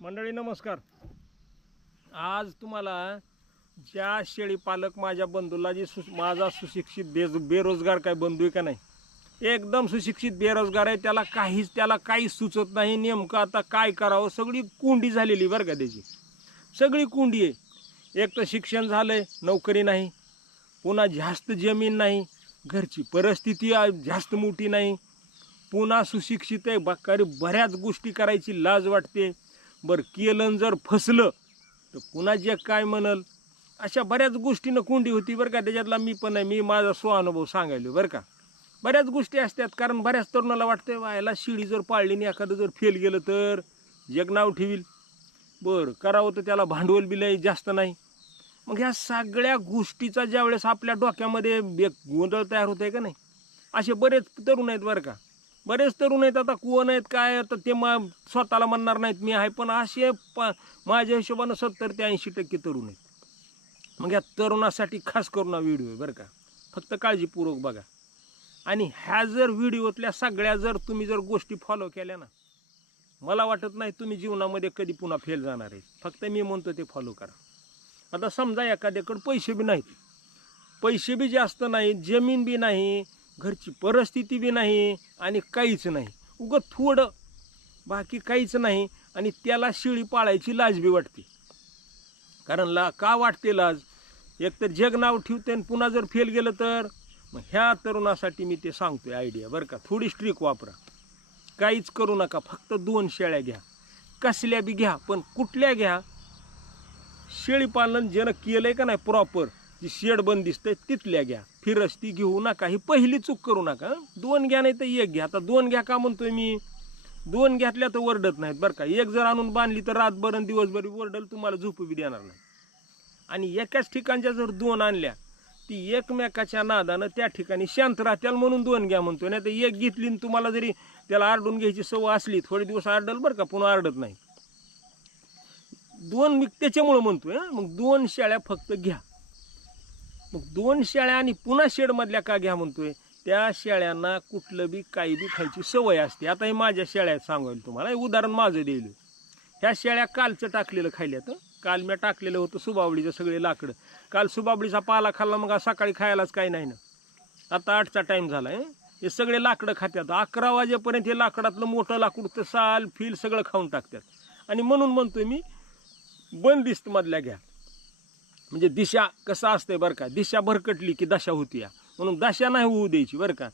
मंडळी नमस्कार. आज तुम्हाला ज्या शेळी पालक माझ्या बंधूला जी सु माझा सुशिक्षित बेज बेरोजगार काय बंधू आहे का नाही एकदम सुशिक्षित बेरोजगार आहे त्याला काहीच त्याला काहीच सुचत नाही नेमकं आता काय करावं सगळी कुंडी झालेली बरं का त्याची. सगळी कुंडी आहे. एक तर शिक्षण झालं आहे नोकरी नाही पुन्हा जास्त जमीन नाही घरची परिस्थिती जास्त मोठी नाही पुन्हा सुशिक्षित आहे बाकारी बऱ्याच गोष्टी करायची लाज वाटते. बरं केलं जर फसलं तर पुन्हा जे काय म्हणल अशा बऱ्याच गोष्टीनं कोंडी होती बरं का. त्याच्यातला मी पण आहे मी माझा स्वानुभव सांगायलो बरं का. बऱ्याच गोष्टी असतात कारण बऱ्याच तरुणाला वाटतं व्हायला शिडी जर पाळली आणि एखादं जर फेल गेलं तर जग नाव ठेवील. बरं करावं तर त्याला भांडवल बिलही जास्त नाही. मग ह्या सगळ्या गोष्टीचा ज्यावेळेस आपल्या डोक्यामध्ये एक गोंधळ तयार होत आहे का नाही असे बरेच तरुण आहेत बरं का. बरेच तरुण आहेत आता कोण आहेत काय आता ते मा स्वतःला म्हणणार नाहीत मी आहे. पण असे प माझ्या हिशोबानं सत्तर ते ऐंशी टक्के तरुण आहेत. मग या तरुणासाठी खास करून हा व्हिडिओ आहे बरं का. फक्त काळजीपूर्वक बघा. आणि ह्या जर व्हिडिओतल्या सगळ्या जर तुम्ही जर गोष्टी फॉलो केल्या ना मला वाटत नाही तुम्ही जीवनामध्ये कधी पुन्हा फेल जाणार आहे. फक्त मी म्हणतो ते फॉलो करा. आता समजा एखाद्याकडे पैसे बी नाहीत. पैसे बी जास्त नाहीत जमीन बी नाही घरची परिस्थिती बी नाही आणि काहीच नाही. उगं थोडं बाकी काहीच नाही आणि त्याला शिळी पाळायची लाज बी वाटते. कारण ला का वाटते लाज? एकतर जगनाव जग नाव ठेवते आणि पुन्हा जर फेल गेलं तर? मग ह्या तरुणासाठी मी ते सांगतोय आयडिया बरं का. थोडी स्ट्रिक वापरा. काहीच करू नका. फक्त दोन शेळ्या घ्या. कसल्या बी घ्या पण कुठल्या घ्या? शेळी पालन ज्यानं आहे का नाही प्रॉपर जी शेड बंद दिसतंय तिथल्या घ्या. फिरस्ती घेऊ नका ही पहिली चूक करू नका दोन घ्या नाही तर एक घ्या. आता दोन घ्या का म्हणतोय मी? दोन घेतल्या तर वरडत नाहीत बरं का. एक जर आणून बांधली तर रातभर आणि दिवसभर वरडल तुम्हाला झोपू बी देणार नाही. आणि एकाच ठिकाणच्या जर दोन आणल्या ती एकमेकाच्या नादानं त्या ठिकाणी शांत राहत्याल म्हणून दोन घ्या म्हणतो नाही तर एक घेतली आणि तुम्हाला जरी त्याला आरडून घ्यायची सवय असली थोडे दिवस आरडल बरं का पुन्हा आरडत नाही. दोन मी त्याच्यामुळं म्हणतोय मग दोन शेळ्या फक्त घ्या. मग दोन शेळ्या आणि पुन्हा शेडमधल्या का घ्या म्हणतोय? त्या शेळ्यांना कुठलं बी काही बी खायची सवय असते. आता हे माझ्या शेळ्यात सांगायला तुम्हाला. हे उदाहरण माझं देईल ह्या शेळ्या कालचं टाकलेलं खायल्यात काल मी टाकलेलं होतं सुबावळीचं सगळे लाकडं. काल सुबावळीचा पाला खाल्ला मग सकाळी खायलाच काही नाही ना. आता आठचा टाईम झाला आहे हे सगळे लाकडं खात्यात. अकरा वाजेपर्यंत हे लाकडातलं मोठं लाकूड तर साल फील सगळं खाऊन टाकतात आणि म्हणून म्हणतोय मी बंदिस्तमधल्या घ्या. म्हणजे दिशा कसं असतंय बरं का? दिशा भरकटली की दशा होती या म्हणून दशा नाही होऊ द्यायची बरं का?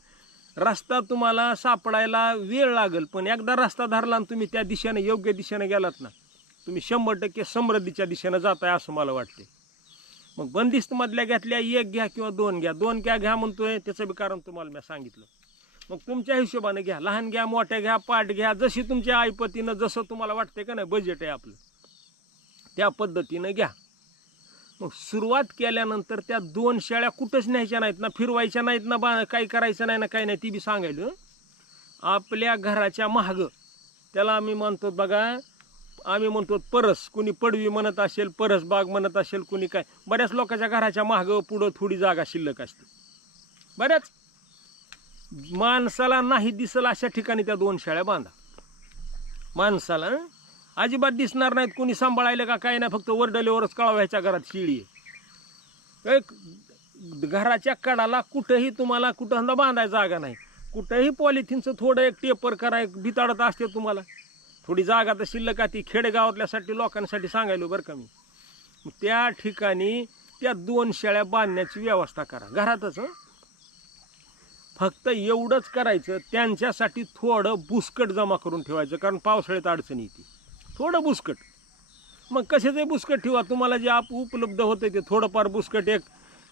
रस्ता तुम्हाला सापडायला वेळ लागेल पण एकदा रस्ता धरला आणि तुम्ही त्या दिशेने योग्य दिशेने गेलात ना तुम्ही शंभर टक्के समृद्धीच्या दिशेनं जाताय असं मला वाटते मग बंदिस्त मधल्या घेतल्या एक घ्या किंवा दोन घ्या. दोन घ्या घ्या म्हणतोय त्याचं बी कारण तुम्हाला मी सांगितलं. मग तुमच्या हिशोबाने घ्या. लहान घ्या मोठ्या घ्या पाठ घ्या जशी तुमच्या आईपतीनं जसं तुम्हाला वाटते का नाही बजेट आहे आपलं त्या पद्धतीनं घ्या. मग सुरुवात केल्यानंतर त्या दोन शेळ्या कुठंच न्यायच्या नाहीत ना फिरवायच्या नाहीत ना बा काही करायचं नाही ना काही नाही ती बी सांगायलं आपल्या घराच्या महाग त्याला आम्ही म्हणतो बघा आम्ही म्हणतो परस कुणी पडवी म्हणत असेल परस बाग म्हणत असेल कुणी काय. बऱ्याच लोकांच्या घराच्या महाग पुढं थोडी जागा शिल्लक असते. बऱ्याच. माणसाला नाही दिसल अशा ठिकाणी त्या दोन शेळ्या बांधा. माणसाला अजिबात दिसणार नाहीत कोणी सांभाळायला का काय नाही फक्त वरडल्यावरच कळवायच्या घरात शिळी आहे. एक घराच्या कडाला कुठंही तुम्हाला कुठं बांधायला जागा नाही. कुठंही पॉलिथिनचं थोडं एक टेपर करा एक भिताडत असते तुम्हाला. थोडी जागा तर शिल्लक आहे ती खेडेगावातल्यासाठी लोकांसाठी सांगायलो बरं का मी. त्या ठिकाणी त्या दोन शेळ्या बांधण्याची व्यवस्था करा. घरातच फक्त एवढंच करायचं त्यांच्यासाठी थोडं बुसकट जमा करून ठेवायचं कारण पावसाळ्यात अडचण येते. थोडं बुसकट. मग कसे ते बुसकट ठेवा? तुम्हाला जे आप उपलब्ध होते ते थोडंफार बुसकट एक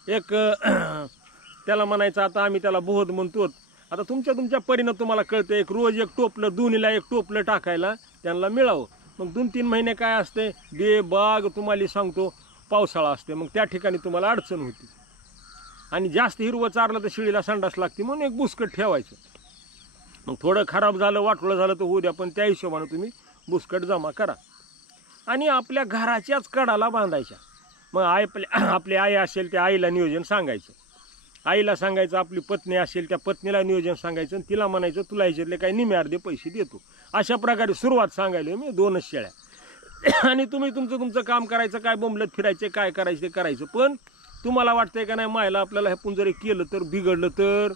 एक त्याला म्हणायचं आता आम्ही त्याला बोहत म्हणतो आता तुमच्या तुमच्या परीनं तुम्हाला कळतं एक रोज एक टोपलं दोन्हीला एक टोपलं टाकायला त्यांना मिळावं. मग दोन तीन महिने काय असते? बे बाग तुम्हाला सांगतो पावसाळा असते. मग त्या ठिकाणी तुम्हाला अडचण होती. आणि जास्त हिरवं चारलं तर शिळीला संडास लागते म्हणून एक बुसकट ठेवायचं. मग थोडं खराब झालं वाटलं झालं तर होऊ द्या पण त्या हिशोबानं तुम्ही मुस्कट जमा करा. आणि आपल्या घराच्याच कडाला बांधायच्या. मग आई आपल्या आपली आई असेल त्या आईला नियोजन सांगायचं. आईला सांगायचं आपली पत्नी असेल त्या पत्नीला नियोजन सांगायचं. आणि तिला म्हणायचं तुला ह्याच्यातले काही निमे अर्धे पैसे देतो. अशा प्रकारे सुरुवात सांगायला मी दोनच शेळ्या. आणि तुम्ही तुमचं तुमचं काम करायचं काय बोंबलत फिरायचे काय करायचं ते करायचं. पण तुम्हाला वाटतंय का नाही मायला आपल्याला हे पण जरी केलं तर बिघडलं तर?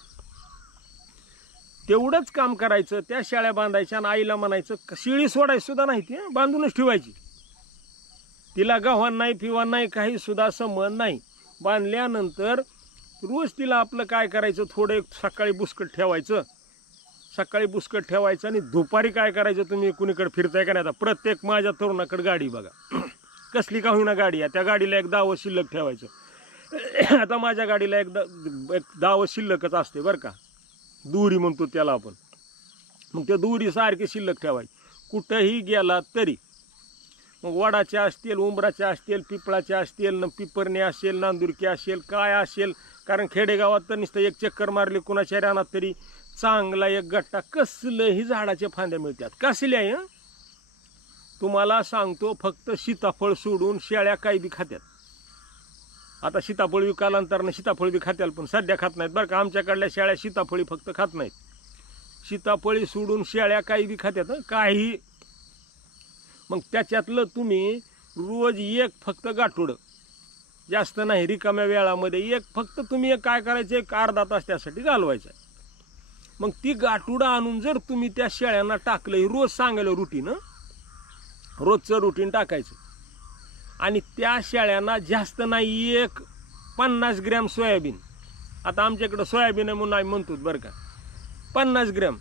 तेवढंच काम करायचं त्या शेळ्या बांधायच्या आणि आईला म्हणायचं क- शिळी सोडायची सुद्धा नाही ती बांधूनच ठेवायची. तिला गव्हाण नाही फिवान नाही काही सुद्धा संबंध नाही. बांधल्यानंतर रोज तिला आपलं काय करायचं? थोडं एक सकाळी बुसकट ठेवायचं. सकाळी बुसकट ठेवायचं आणि दुपारी काय करायचं? तुम्ही कुणीकडे फिरताय का नाही? आता प्रत्येक माझ्या तरुणाकडे गाडी बघा. कसली का होईना गाडी आहे. त्या गाडीला एक दावं शिल्लक ठेवायचं. आता माझ्या गाडीला एक दा एक दावं शिल्लकच असते बरं का. दुरी म्हणतो त्याला आपण. मग त्या दुरी सारखी शिल्लक ठेवायची. कुठंही गेला तरी. मग वडाच्या असतील उंबराच्या असतील पिपळाच्या असतील न पिपरणे असेल नांदुरकी असेल काय असेल कारण खेडेगावात तर नुसतं एक चक्कर मारली कुणाच्या रानात तरी चांगला एक गट्टा कसलंही झाडाच्या फांद्या मिळतात. कसल्या तुम्हाला सांगतो फक्त सीताफळ सोडून शेळ्या काही बी खात्यात. आता सीताफळ बी कालांतरानं सीताफळ बी खात्याल पण सध्या खात नाहीत बरं का. आमच्याकडल्या शेळ्या सीताफळी फक्त खात नाहीत. सीताफळी सोडून शेळ्या काही बी खात्यात काही. मग त्याच्यातलं तुम्ही रोज एक फक्त गाठोडं. जास्त नाही रिकाम्या वेळामध्ये एक फक्त तुम्ही एक काय करायचं एक अर्धा तास त्यासाठी घालवायचा. मग ती गाठुडं आणून जर तुम्ही त्या शेळ्यांना टाकलं रोज सांगायला रुटीन रोजचं रुटीन टाकायचं. आणि त्या शेळ्यांना जास्त नाही एक पन्नास ग्रॅम सोयाबीन. आता आमच्याकडं सोयाबीन आहे म्हणून आम्ही म्हणतो बरं का. पन्नास ग्रॅम.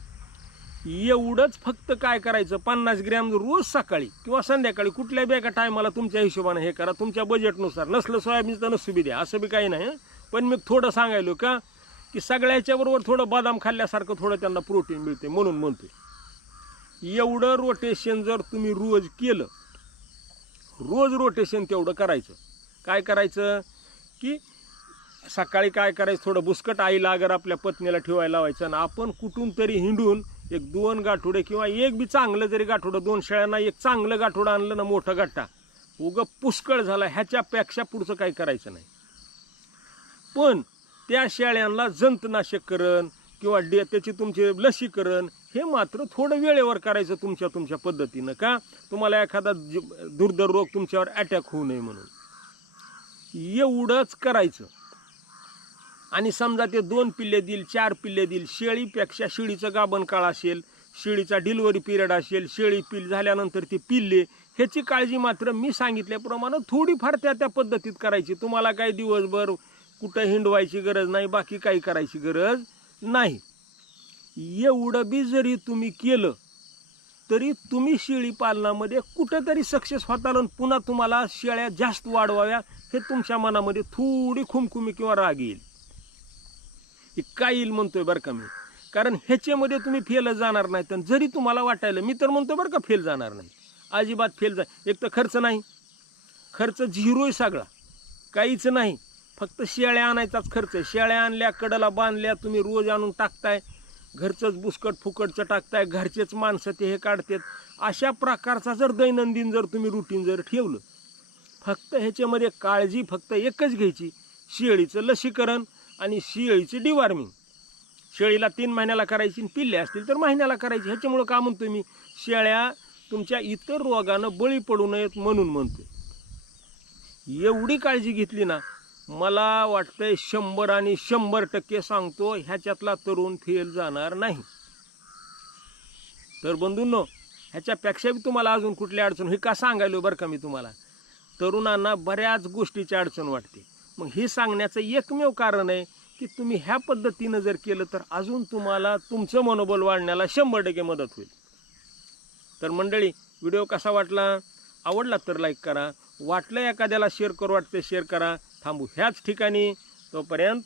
एवढंच फक्त काय करायचं? पन्नास ग्रॅम रोज सकाळी किंवा संध्याकाळी कुठल्या बी एका टायमाला तुमच्या हिशोबाने हे करा. तुमच्या बजेटनुसार नसलं सोयाबीन तर नसू बी द्या. असं बी काही नाही पण मी थोडं सांगायलो का की सगळ्याच्याबरोबर थोडं बदाम खाल्ल्यासारखं थोडं त्यांना प्रोटीन मिळते म्हणून म्हणतो एवढं रोटेशन जर तुम्ही रोज केलं रोज रोटेशन तेवढं करायचं. काय करायचं? की सकाळी काय करायचं? थोडं बुसकट आईला अगर आपल्या पत्नीला ठेवायला लावायचं आणि आपण कुठून तरी हिंडून एक दोन गाठोडे किंवा एक बी चांगलं जरी गाठोडं दोन शेळ्यांना एक चांगलं गाठोडं आणलं ना मोठं गट्टा उगं पुष्कळ झाला. ह्याच्यापेक्षा पुढचं काही करायचं नाही. पण त्या शेळ्यांना जंतनाशककरण किंवा डे त्याची तुमचे लसीकरण हे मात्र थोडं वेळेवर करायचं तुमच्या तुमच्या पद्धतीनं का? तुम्हाला एखादा दुर्धर रोग तुमच्यावर अटॅक होऊ नये म्हणून. एवढंच करायचं. आणि समजा ते दोन पिल्ले देईल चार पिल्ले देईल शेळीपेक्षा शेळीचं गाभण काळ असेल शेळीचा डिलिव्हरी पिरियड असेल शेळी पिल झाल्यानंतर ती पिल्ले ह्याची काळजी मात्र मी सांगितल्याप्रमाणे थोडीफार त्या त्या पद्धतीत करायची. तुम्हाला काही दिवसभर कुठं हिंडवायची गरज नाही बाकी काही करायची गरज नाही. एवढं बी जरी तुम्ही केलं तरी तुम्ही शेळी पालनामध्ये कुठंतरी सक्सेस होताल आणि पुन्हा तुम्हाला शेळ्या जास्त वाढवाव्या हे तुमच्या मनामध्ये थोडी खुमखुमी किंवा राग येईल. हे काय येईल म्हणतोय बरं का मी? कारण ह्याच्यामध्ये तुम्ही फेल जाणार नाही तर जरी तुम्हाला वाटायला मी तर म्हणतो बरं का फेल जाणार नाही. अजिबात फेल जा एक तर खर्च नाही. खर्च झिरो आहे सगळा. काहीच नाही. फक्त शेळ्या आणायचाच खर्च आहे. शेळ्या आणल्या कडला बांधल्या तुम्ही रोज आणून टाकताय. घरचंच बुसकट फुकटचं टाकताय घरचेच माणसं ते हे काढतात. अशा प्रकारचा जर दैनंदिन जर तुम्ही रुटीन जर ठेवलं फक्त ह्याच्यामध्ये काळजी फक्त एकच घ्यायची शेळीचं लसीकरण आणि शेळीची डिवॉर्मिंग शेळीला तीन महिन्याला करायची आणि पिल्ले असतील तर महिन्याला करायची ह्याच्यामुळं का म्हणतो मी? शेळ्या तुमच्या इतर रोगानं बळी पडू नयेत म्हणून म्हणतो एवढी काळजी घेतली ना मला वाटतंय शंभर आणि शंभर टक्के सांगतो ह्याच्यातला तरुण फेल जाणार नाही. तर बंधूंनो ह्याच्यापेक्षा बी तुम्हाला अजून कुठली अडचण हे का सांगायलो बरं का मी तुम्हाला? तरुणांना बऱ्याच गोष्टीची अडचण वाटते. मग हे सांगण्याचं एकमेव कारण आहे की तुम्ही ह्या पद्धतीनं जर केलं तर अजून तुम्हाला तुमचं मनोबल वाढण्याला शंभर टक्के मदत होईल. तर मंडळी व्हिडिओ कसा वाटला? आवडला तर लाईक करा. वाटलं एखाद्याला शेअर करू वाटते शेअर करा. थांबू. ह्याच ठिकाणी तोपर्यंत